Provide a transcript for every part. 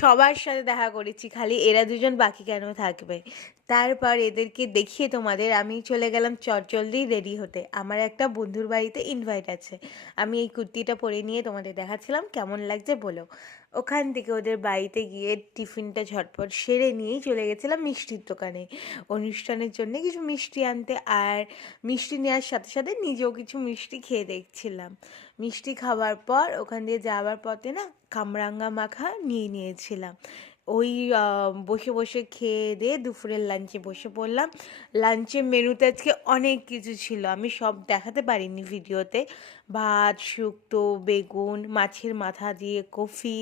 সবার সাথে দেখা করেছি, খালি এরা দুজন বাকি কেন থাকবে। তারপর এদেরকে দেখিয়ে তোমাদের আমি চলে গেলাম চটজলদি রেডি হতে। আমার একটা বন্ধুর বাড়িতে ইনভাইট আছে। আমি এই কুর্তিটা পরে নিয়ে তোমাদের দেখাচ্ছিলাম কেমন লাগছে বলো। ওখান থেকে ওদের বাড়িতে গিয়ে টিফিনটা ঝটপট সেরে নিয়েই চলে গেছিলাম মিষ্টির দোকানে অনুষ্ঠানের জন্য কিছু মিষ্টি আনতে। আর মিষ্টি নেওয়ার সাথে সাথে নিজেও কিছু মিষ্টি খেয়ে দেখছিলাম। মিষ্টি খাওয়ার পর ওখান দিয়ে যাওয়ার পথে না কামরাঙ্গা মাখা নিয়ে নিয়েছিলাম। ওই বসে বসে খেয়ে দিয়ে দুপুরের লাঞ্চে বসে পড়লাম। লাঞ্চের মেনুতে আজকে অনেক কিছু ছিল, আমি সব দেখাতে পারিনি ভিডিওতে। ভাত, শুক্তো, বেগুন, মাছের মাথা দিয়ে কফি,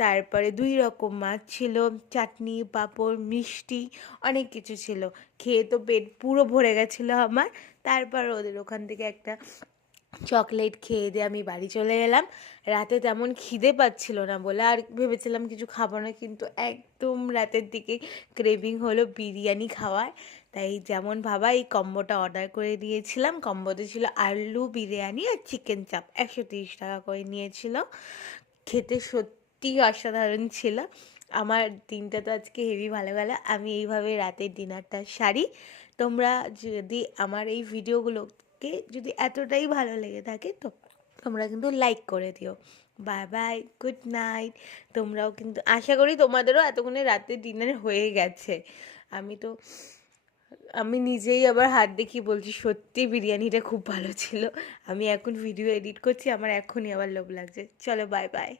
তারপরে 2 রকম মাছ ছিল, চাটনি, পাঁপড়, মিষ্টি, অনেক কিছু ছিল। খেয়ে তো পেট পুরো ভরে গেছিলো আমার। তারপর ওদের ওখান থেকে একটা চকলেট খেয়ে দিয়ে আমি বাড়ি চলে এলাম। রাতে তেমন খিদে পাচ্ছিল না বলে আর ভেবেছিলাম কিছু খাবো না, কিন্তু একদম রাতের দিকে ক্রেভিং হলো বিরিয়ানি খাওয়ার। তাই যেমন ভাবা এই কম্বোটা অর্ডার করে দিয়েছিলাম। কম্বোতে ছিল আলু বিরিয়ানি আর চিকেন চাপ, 130 টাকা করে নিয়েছিল। খেতে সত্যিই অসাধারণ ছিল। আমার দিনটা তো আজকে হেভি ভালো গেল। আমি এইভাবে রাতের ডিনারটা সারি। তোমরা যদি আমার এই ভিডিওগুলোকে যদি এতটাই ভালো লেগে থাকে তো তোমরা কিন্তু লাইক করে দিও। Bye bye, good night. তোমরাও কিন্তু আশা করি তোমাদেরও এতক্ষণে রাতের ডিনার হয়ে গেছে। আমি তো আমি নিজেই আবার হাত দেখিয়ে বলছি সত্যি বিরিয়ানিটা খুব ভালো ছিল। আমি এখন ভিডিও এডিট করছি, আমার এখনই আবার লোভ লাগছে। চলো বাই বাই।